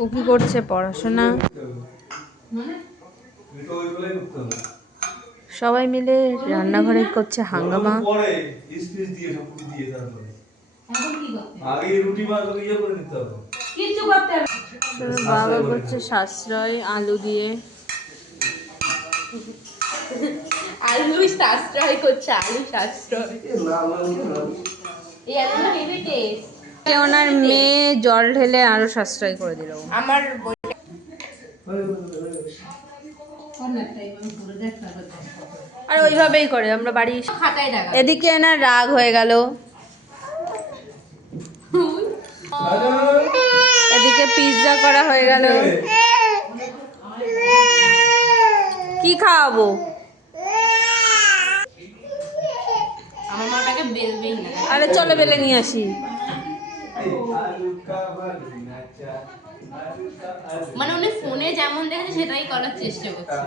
ও কি করছে? পড়াশোনা। সবাই মিলে রান্নাঘরে করছে হাঙ্গামা। বাবা করছে সাশ্রয় আলু দিয়ে। আলু সাশ্রয় করছে, আলু সাশ্রয়। ওনার মেয়ে জল ঢেলে আরো সাশ্রয় করে দিল। আমার আর ওইভাবেই করে আমরা বাড়ি। এদিকে না রাগ হয়ে গেল, এদিকে পিৎজা করা হয়ে গেল। কি খাওয়াবো? আমার মাটাকে বেলবেই না। আরে চলো বেলে নিয়ে আসি। মানে উনি ফোনে যেমন দেখেছে সেটাই করার চেষ্টা করছে।